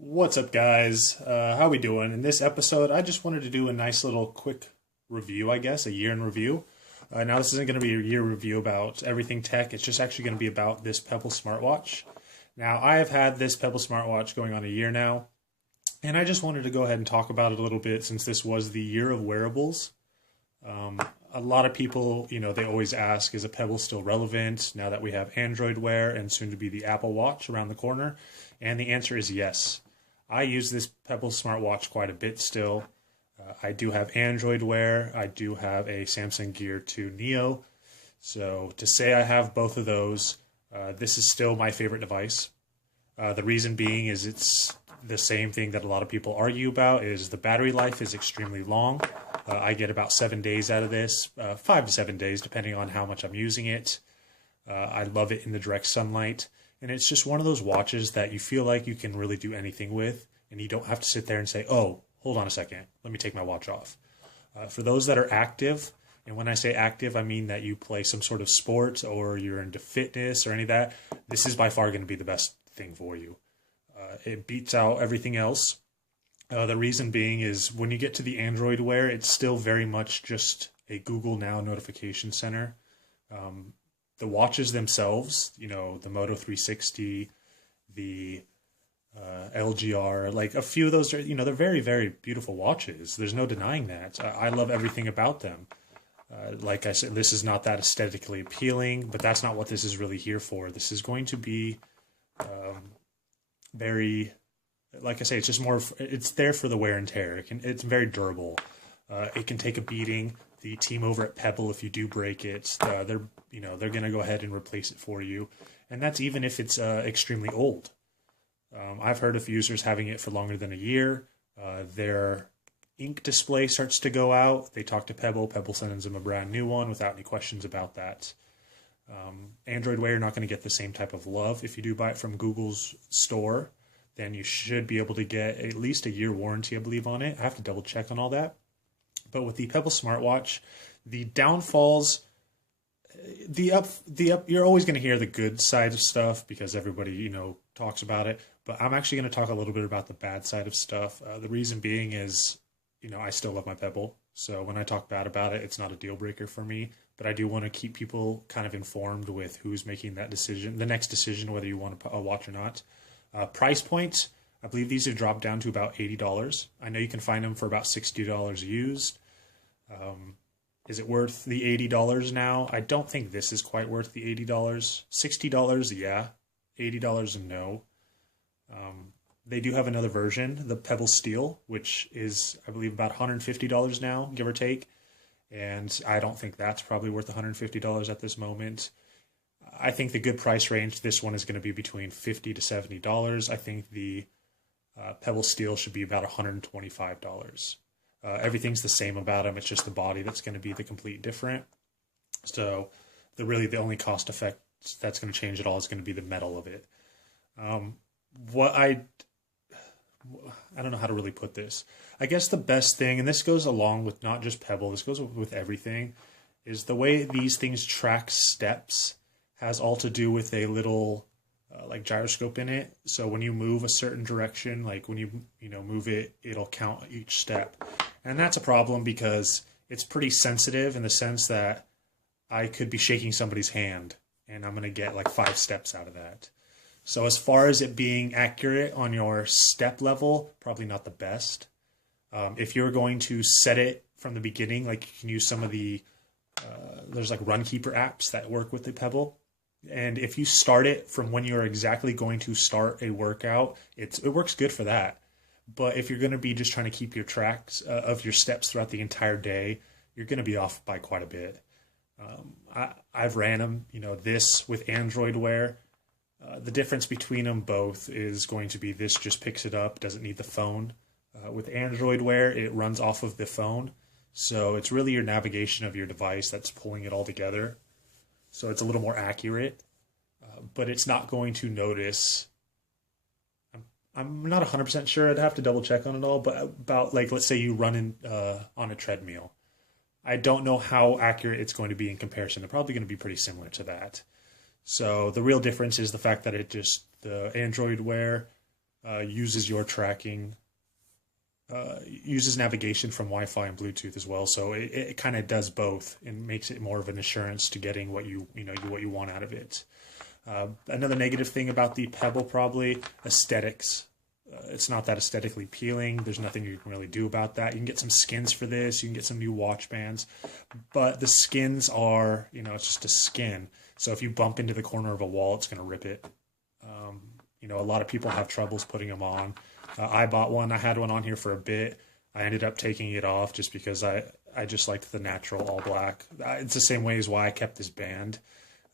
What's up, guys? How we doing? In this episode, I just wanted to do a nice little quick review, I guess, a year in review. Now, this isn't going to be a year review about everything tech. It's just actually going to be about this Pebble Smartwatch. Now, I have had this Pebble Smartwatch going on a year now, and I just wanted to go ahead and talk about it a little bit since this was the year of wearables. A lot of people, they always ask, is a Pebble still relevant now that we have Android Wear and soon to be the Apple Watch around the corner? And the answer is yes. I use this Pebble smartwatch quite a bit still. I do have Android Wear. I do have a Samsung Gear 2 Neo. So to say I have both of those, this is still my favorite device. The reason being is it's the same thing that a lot of people argue about is the battery life is extremely long. I get about 7 days out of this, 5 to 7 days depending on how much I'm using it. I love it in the direct sunlight. And it's just one of those watches that you feel like you can really do anything with, and you don't have to sit there and say, oh, hold on a second, let me take my watch off. For those that are active, and when I say active, I mean that you play some sort of sport or you're into fitness or any of that, this is by far going to be the best thing for you. It beats out everything else. The reason being is when you get to the Android Wear, it's still very much just a Google Now notification center. The watches themselves, the Moto 360, the LGR, like a few of those are, they're very, very beautiful watches. There's no denying that. I love everything about them. Like I said, this is not that aesthetically appealing, but that's not what this is really here for. This is going to be very, like I say, it's just more, it's there for the wear and tear. It's very durable. It can take a beating. The team over at Pebble, if you do break it, they're going to go ahead and replace it for you. And that's even if it's extremely old. I've heard of users having it for longer than a year. Their ink display starts to go out. They talk to Pebble. Pebble sends them a brand new one without any questions about that. Android Wear, you're not going to get the same type of love. If you do buy it from Google's store, then you should be able to get at least a year warranty, I believe, on it. I have to double check on all that. But with the Pebble smartwatch, the downfalls, you're always going to hear the good side of stuff because everybody, talks about it. But I'm actually going to talk a little bit about the bad side of stuff. The reason being is, I still love my Pebble. So when I talk bad about it, it's not a deal breaker for me. But I do want to keep people kind of informed with who's making that decision, the next decision, whether you want a watch or not. Price points. I believe these have dropped down to about $80. I know you can find them for about $60 used. Is it worth the $80 now? I don't think this is quite worth the $80. $60, yeah. $80, no. They do have another version, the Pebble Steel, which is, I believe, about $150 now, give or take. And I don't think that's probably worth $150 at this moment. I think the good price range, this one is going to be between $50 to $70. I think the Pebble Steel should be about $125. Everything's the same about them. It's just the body that's going to be the complete different. So the only cost effect that's going to change it all is going to be the metal of it. I don't know how to really put this. I guess the best thing, and this goes along with not just Pebble, this goes with everything, is the way these things track steps has all to do with a little like gyroscope in it. So when you move a certain direction, like when you move it, it'll count each step. And that's a problem because it's pretty sensitive in the sense that I could be shaking somebody's hand and I'm going to get like 5 steps out of that. So as far as it being accurate on your step level, probably not the best. If you're going to set it from the beginning, like you can use some of the, there's like Runkeeper apps that work with the Pebble. And if you start it from when you're exactly going to start a workout, it works good for that. But if you're going to be just trying to keep your tracks of your steps throughout the entire day, you're going to be off by quite a bit. I've ran them, this with Android Wear. The difference between them both is going to be this just picks it up, doesn't need the phone. With Android Wear, it runs off of the phone. So it's really your navigation of your device that's pulling it all together. So it's a little more accurate, but it's not going to notice. I'm not 100% sure. I'd have to double check on it all, but about like, let's say you run on a treadmill. I don't know how accurate it's going to be in comparison. They're probably going to be pretty similar to that. So the real difference is the fact that the Android Wear uses your tracking, uses navigation from Wi-Fi and Bluetooth as well. So it kind of does both and makes it more of an assurance to getting what you want out of it. Another negative thing about the Pebble, probably aesthetics. It's not that aesthetically appealing. There's nothing you can really do about that. You can get some skins for this. You can get some new watch bands, but the skins are, it's just a skin. So if you bump into the corner of a wall, it's going to rip it. A lot of people have troubles putting them on. I bought one. I had one on here for a bit. I ended up taking it off just because I just liked the natural all black. It's the same way as why I kept this band.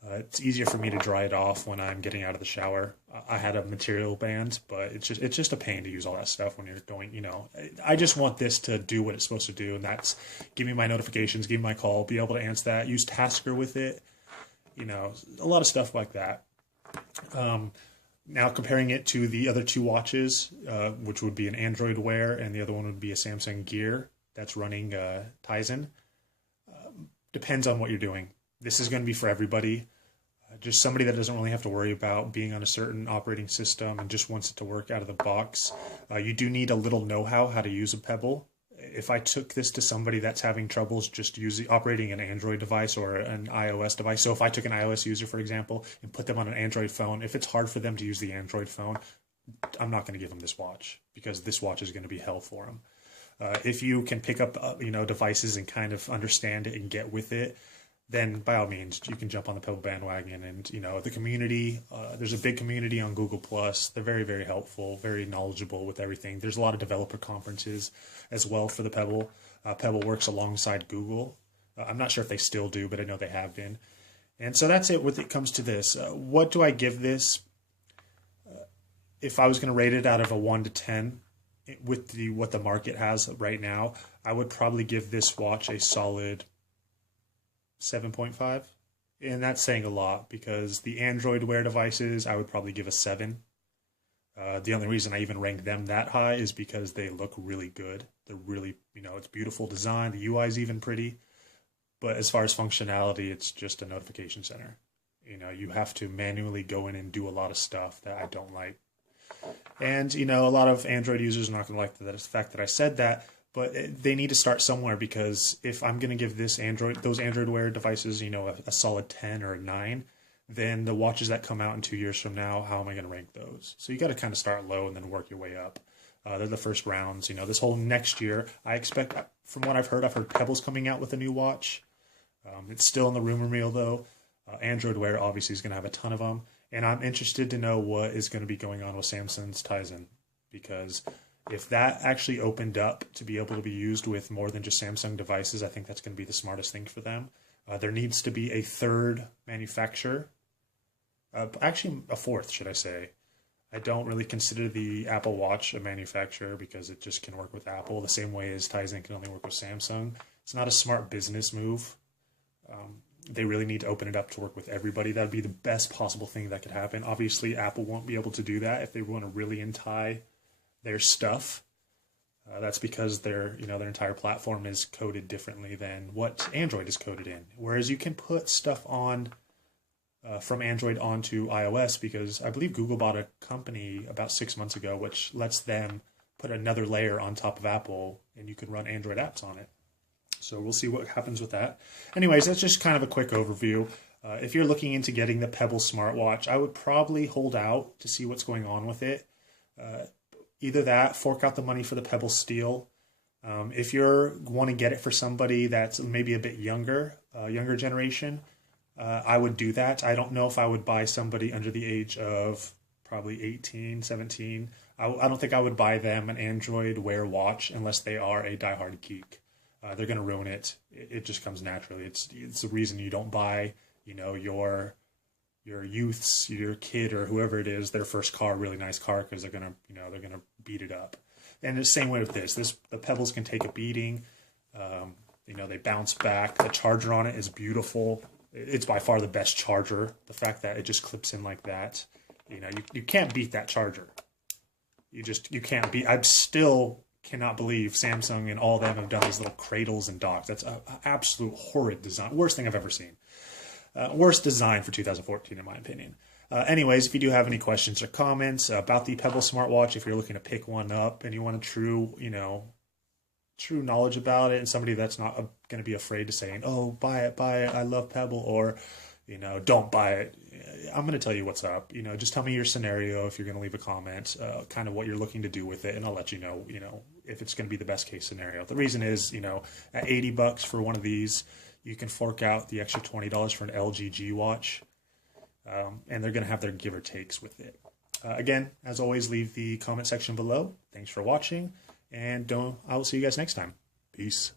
It's easier for me to dry it off when I'm getting out of the shower. I had a material band, but it's just a pain to use all that stuff when you're going, I just want this to do what it's supposed to do, and that's give me my notifications, give me my call, be able to answer that, use Tasker with it, a lot of stuff like that. Now comparing it to the other two watches, which would be an Android Wear, and the other one would be a Samsung Gear that's running Tizen. Depends on what you're doing. This is going to be for everybody. Just somebody that doesn't really have to worry about being on a certain operating system and just wants it to work out of the box. You do need a little know-how to use a Pebble. If I took this to somebody that's having troubles just operating an Android device or an iOS device, so if I took an iOS user, for example, and put them on an Android phone, if it's hard for them to use the Android phone, I'm not going to give them this watch because this watch is going to be hell for them. If you can pick up, devices and kind of understand it and get with it, then by all means, you can jump on the Pebble bandwagon. And, the community, there's a big community on Google+. They're very, very helpful, very knowledgeable with everything. There's a lot of developer conferences as well for the Pebble. Pebble works alongside Google. I'm not sure if they still do, but I know they have been. And so that's it when it comes to this. What do I give this? If I was going to rate it out of a 1 to 10 with what the market has right now, I would probably give this watch a solid 7.5, and that's saying a lot because the Android Wear devices I would probably give a 7. The only reason I even rank them that high is because they look really good. They're really, it's beautiful design. The UI is even pretty, but as far as functionality, it's just a notification center. You have to manually go in and do a lot of stuff that I don't like. And, a lot of Android users are not going to like the fact that I said that. But they need to start somewhere because if I'm going to give those Android Wear devices, a solid 10 or a 9, then the watches that come out in 2 years from now, how am I going to rank those? So you got to kind of start low and then work your way up. They're the first rounds. This whole next year, I expect, from what I've heard Pebble's coming out with a new watch. It's still in the rumor mill though. Android Wear obviously is going to have a ton of them. And I'm interested to know what is going to be going on with Samsung's Tizen, because if that actually opened up to be able to be used with more than just Samsung devices, I think that's going to be the smartest thing for them. There needs to be a third manufacturer. Actually, a fourth, should I say. I don't really consider the Apple Watch a manufacturer because it just can work with Apple the same way as Tizen can only work with Samsung. It's not a smart business move. They really need to open it up to work with everybody. That would be the best possible thing that could happen. Obviously, Apple won't be able to do that if they want to really untie their stuff. That's because their entire platform is coded differently than what Android is coded in. Whereas you can put stuff on from Android onto iOS because I believe Google bought a company about 6 months ago which lets them put another layer on top of Apple and you can run Android apps on it. So we'll see what happens with that. Anyways, that's just kind of a quick overview. If you're looking into getting the Pebble Smartwatch, I would probably hold out to see what's going on with it. Either that, fork out the money for the Pebble Steel. If you want to get it for somebody that's maybe a bit younger generation, I would do that. I don't know if I would buy somebody under the age of probably 18, 17. I don't think I would buy them an Android Wear watch unless they are a diehard geek. They're going to ruin it. It just comes naturally. It's the reason you don't buy, your youths, your kid or whoever it is, their first car, really nice car, because they're gonna beat it up. And the same way with this. The Pebbles can take a beating. They bounce back. The charger on it is beautiful. It's by far the best charger. The fact that it just clips in like that, you can't beat that charger. You can't beat. I still cannot believe Samsung and all of them have done these little cradles and docks. That's an absolute horrid design. Worst thing I've ever seen. Worst design for 2014, in my opinion. Anyways, if you do have any questions or comments about the Pebble Smartwatch, if you're looking to pick one up and you want a true, true knowledge about it, and somebody that's not going to be afraid to saying, "Oh, buy it, I love Pebble," or don't buy it. I'm going to tell you what's up. Just tell me your scenario if you're going to leave a comment, kind of what you're looking to do with it, and I'll let you know, if it's going to be the best case scenario. The reason is, at $80 for one of these, you can fork out the extra $20 for an LG watch, and they're going to have their give or takes with it. Again, as always, leave the comment section below. Thanks for watching, and I will see you guys next time. Peace.